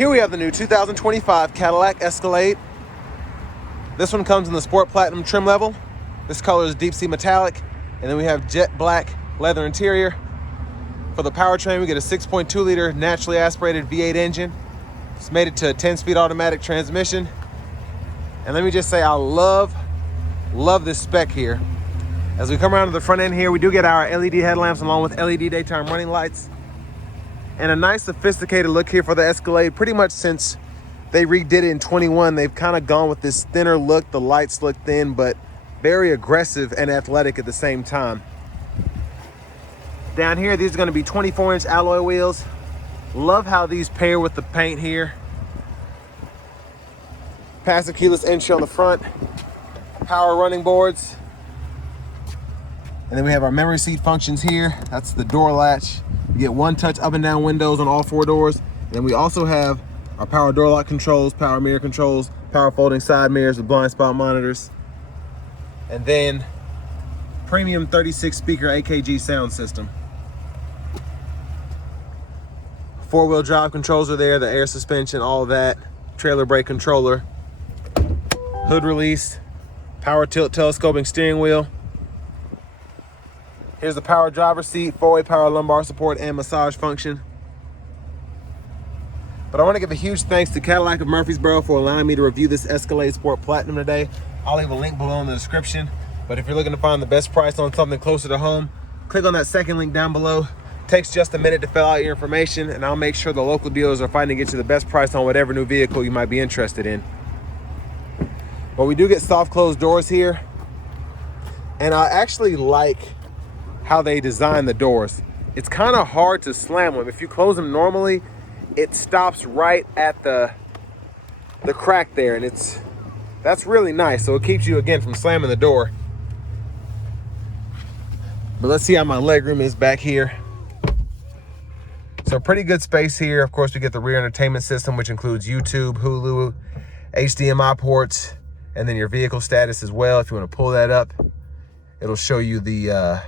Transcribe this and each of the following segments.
Here we have the new 2025 Cadillac Escalade. This one comes in the Sport Platinum trim level. This color is deep sea metallic. And then we have jet black leather interior. For the powertrain, we get a 6.2 liter naturally aspirated V8 engine. It's made it to a 10-speed automatic transmission. And let me just say, I love this spec here. As we come around to the front end here, we do get our LED headlamps along with LED daytime running lights. And a nice sophisticated look here for the Escalade. Pretty much since they redid it in 21, they've kind of gone with this thinner look. The lights look thin, but very aggressive and athletic at the same time. Down here, these are gonna be 24-inch alloy wheels. Love how these pair with the paint here. Passive keyless entry on the front. Power running boards. And then we have our memory seat functions here. That's the door latch. You get one touch up and down windows on all four doors. And then we also have our power door lock controls, power mirror controls, power folding side mirrors with blind spot monitors. And then premium 36 speaker AKG sound system. Four-wheel drive controls are there, the air suspension, all of that. Trailer brake controller. Hood release. Power tilt telescoping steering wheel. Here's the power driver seat, four-way power lumbar support and massage function. But I want to give a huge thanks to Cadillac of Murfreesboro for allowing me to review this Escalade Sport Platinum today. I'll leave a link below in the description. But if you're looking to find the best price on something closer to home, click on that second link down below. Takes just a minute to fill out your information, and I'll make sure the local dealers are fighting to get you the best price on whatever new vehicle you might be interested in. But we do get soft closed doors here. And I actually like how they design the doors. It's kind of hard to slam them. If you close them normally, it stops right at the crack there, and that's really nice. So it keeps you, again, from slamming the door. But let's see how my legroom is back here. So pretty good space here. Of course, we get the rear entertainment system, which includes YouTube, Hulu, HDMI ports, and then your vehicle status as well. If you want to pull that up, it'll show you the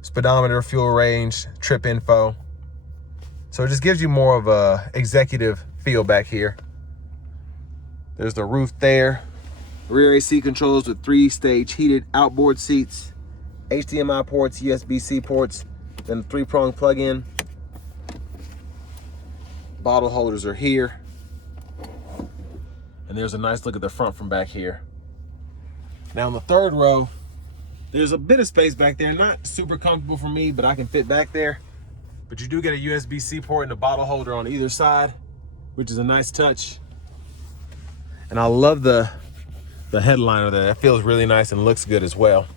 speedometer, fuel range, trip info. So it just gives you more of a executive feel back here. There's the roof there. Rear AC controls with 3-stage heated outboard seats, HDMI ports, USB-C ports, then the 3-prong plug-in. Bottle holders are here. And there's a nice look at the front from back here. Now in the third row, there's a bit of space back there. Not super comfortable for me, but I can fit back there. But you do get a USB-C port and a bottle holder on either side, which is a nice touch. And I love the headliner there. That feels really nice and looks good as well.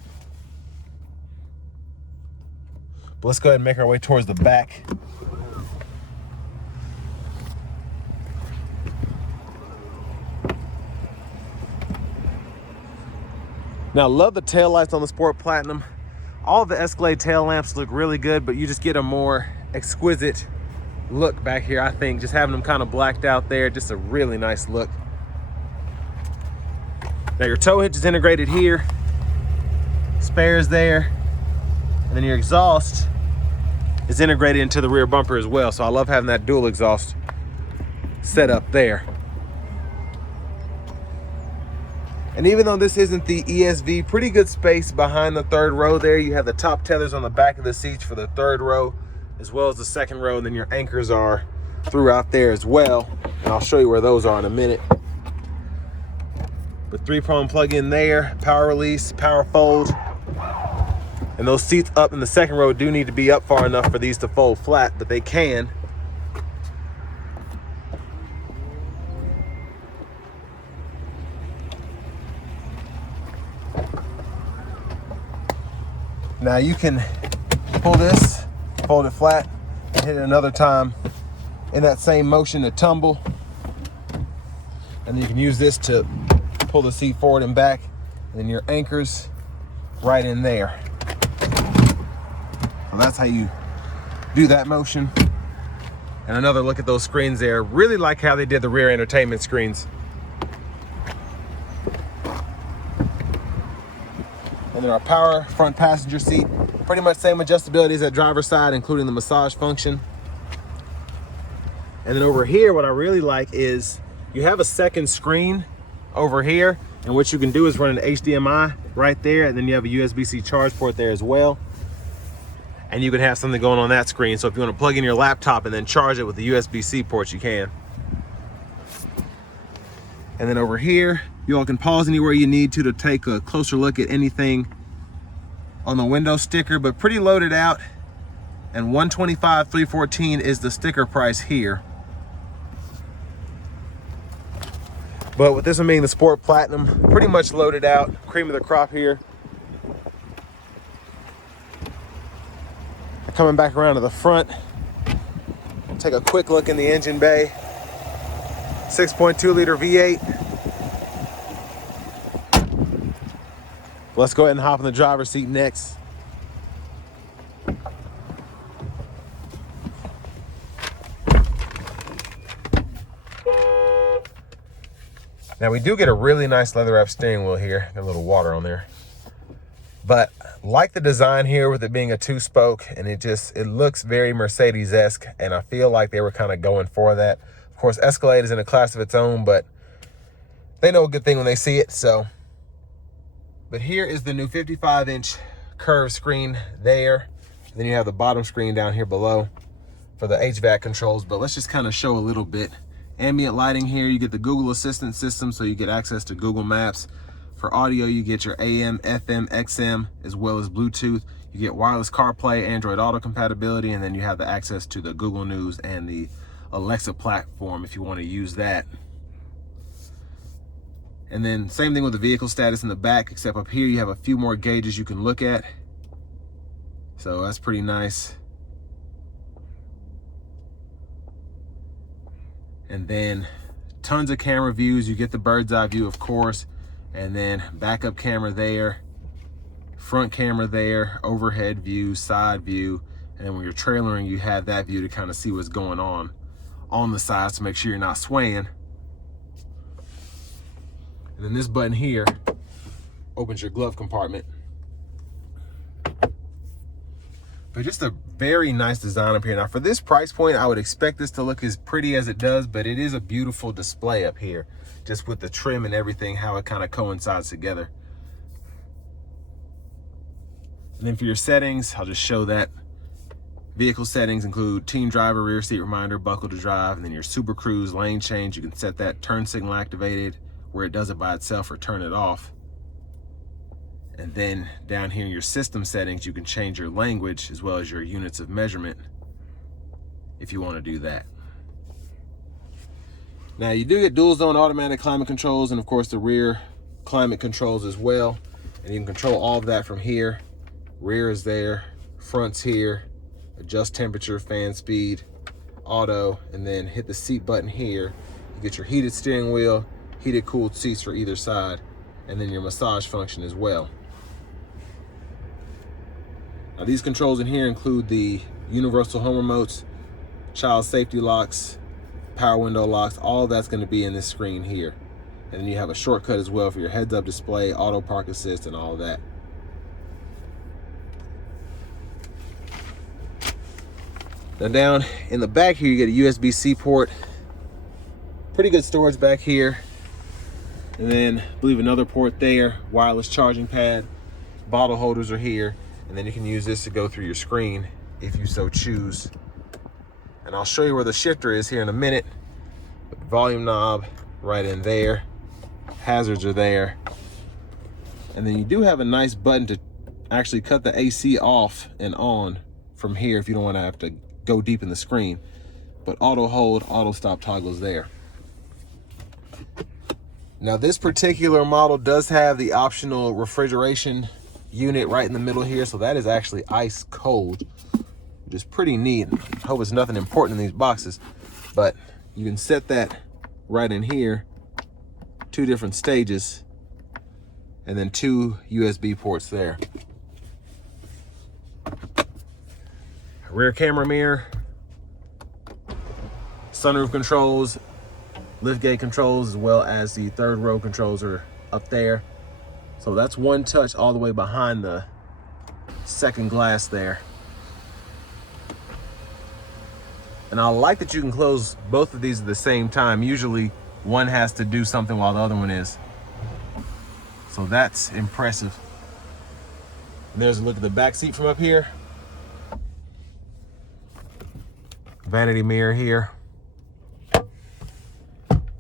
But let's go ahead and make our way towards the back. Now, I love the tail lights on the Sport Platinum. All of the Escalade tail lamps look really good, but you just get a more exquisite look back here, I think. Just having them kind of blacked out there, just a really nice look. Now, your tow hitch is integrated here. Spares there. And then your exhaust is integrated into the rear bumper as well. So I love having that dual exhaust set up there. And even though this isn't the ESV, pretty good space behind the third row there. You have the top tethers on the back of the seats for the third row, as well as the second row. And then your anchors are throughout there as well. And I'll show you where those are in a minute. But 3-prong plug-in there, power release, power fold. And those seats up in the second row do need to be up far enough for these to fold flat, but they can. Now you can pull this, fold it flat, and hit it another time in that same motion to tumble. And then you can use this to pull the seat forward and back, and then your anchors right in there. So that's how you do that motion. And another look at those screens there. Really like how they did the rear entertainment screens. And then our power front passenger seat. Pretty much same adjustability as that driver's side, including the massage function. And then over here, what I really like is you have a second screen over here, and what you can do is run an HDMI right there, and then you have a USB-C charge port there as well. And you can have something going on that screen. So if you want to plug in your laptop and then charge it with the USB-C port, you can. And then over here, you all can pause anywhere you need to take a closer look at anything on the window sticker, but pretty loaded out. And $125,314 is the sticker price here. But with this one being the Sport Platinum, pretty much loaded out, cream of the crop here. Coming back around to the front, take a quick look in the engine bay. 6.2 liter V8. Let's go ahead and hop in the driver's seat next. Now we do get a really nice leather wrap steering wheel here. Got a little water on there. But like the design here with it being a 2-spoke, and it looks very Mercedes-esque, and I feel like they were kind of going for that. Of course, Escalade is in a class of its own, but they know a good thing when they see it, so. But here is the new 55-inch curved screen there. And then you have the bottom screen down here below for the HVAC controls, but let's just kind of show a little bit. Ambient lighting here, you get the Google Assistant system, so you get access to Google Maps. For audio, you get your AM, FM, XM, as well as Bluetooth. You get wireless CarPlay, Android Auto compatibility, and then you have the access to the Google News and the Alexa platform if you want to use that. And then same thing with the vehicle status in the back, except up here you have a few more gauges you can look at. So that's pretty nice. And then tons of camera views. You get the bird's eye view, of course. And then backup camera there, front camera there, overhead view, side view. And then when you're trailering, you have that view to kind of see what's going on the sides to make sure you're not swaying. And then this button here opens your glove compartment. But just a very nice design up here. Now for this price point, I would expect this to look as pretty as it does, but it is a beautiful display up here, just with the trim and everything, how it kind of coincides together. And then for your settings, I'll just show that. Vehicle settings include team driver, rear seat reminder, buckle to drive, and then your Super Cruise lane change. You can set that turn signal activated where it does it by itself, or turn it off. And then down here in your system settings, you can change your language as well as your units of measurement if you want to do that. Now you do get dual zone automatic climate controls, and of course the rear climate controls as well. And you can control all of that from here. Rear is there, front's here, adjust temperature, fan speed, auto, and then hit the seat button here. You get your heated steering wheel, heated cooled seats for either side, and then your massage function as well. Now these controls in here include the universal home remotes, child safety locks, power window locks. All that's going to be in this screen here. And then you have a shortcut as well for your heads up display, auto park assist, and all of that. Now down in the back here, you get a USB-C port. Pretty good storage back here. And then I believe another port there, wireless charging pad, bottle holders are here. And then you can use this to go through your screen if you so choose. And I'll show you where the shifter is here in a minute. Volume knob right in there. Hazards are there. And then you do have a nice button to actually cut the AC off and on from here if you don't want to have to go deep in the screen. But auto hold, auto stop toggles there. Now this particular model does have the optional refrigeration unit right in the middle here, so that is actually ice cold, which is pretty neat. I hope it's nothing important in these boxes, but you can set that right in here, 2 different stages, and then 2 USB ports there. Rear camera mirror, sunroof controls, liftgate controls, as well as the 3rd row controls are up there. So that's one touch all the way behind the second glass there. And I like that you can close both of these at the same time. Usually one has to do something while the other one is. So that's impressive. And there's a look at the back seat from up here. Vanity mirror here.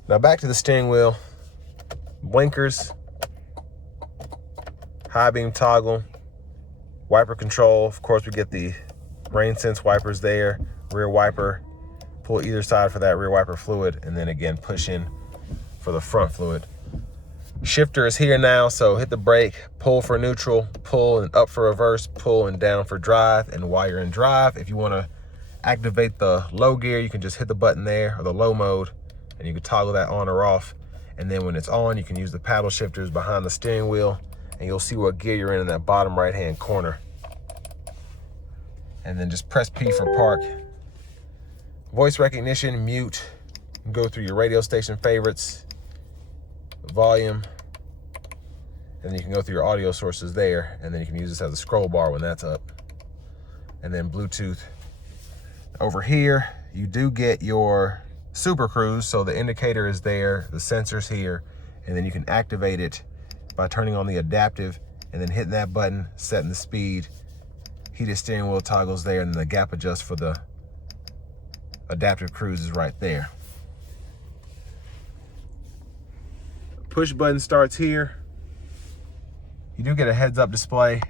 Now back to the steering wheel. Blinkers, high beam toggle, wiper control. Of course, we get the rain sense wipers there, rear wiper, pull either side for that rear wiper fluid, and then again push in for the front fluid. Shifter is here now, so hit the brake, pull for neutral, pull and up for reverse, pull and down for drive. And while you're in drive, if you want to activate the low gear, you can just hit the button there, or the low mode, and you can toggle that on or off. And then when it's on, you can use the paddle shifters behind the steering wheel, and you'll see what gear you're in that bottom right-hand corner. And then just press P for park. Voice recognition, mute, go through your radio station favorites, volume, and then you can go through your audio sources there, and then you can use this as a scroll bar when that's up. And then Bluetooth. Over here, you do get your Super Cruise, so the indicator is there, the sensor's here, and then you can activate it by turning on the adaptive and then hitting that button, setting the speed. Heated steering wheel toggles there, and then the gap adjust for the adaptive cruise is right there. Push button starts here. You do get a heads-up display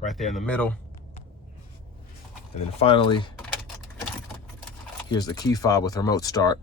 right there in the middle. And then finally, here's the key fob with remote start.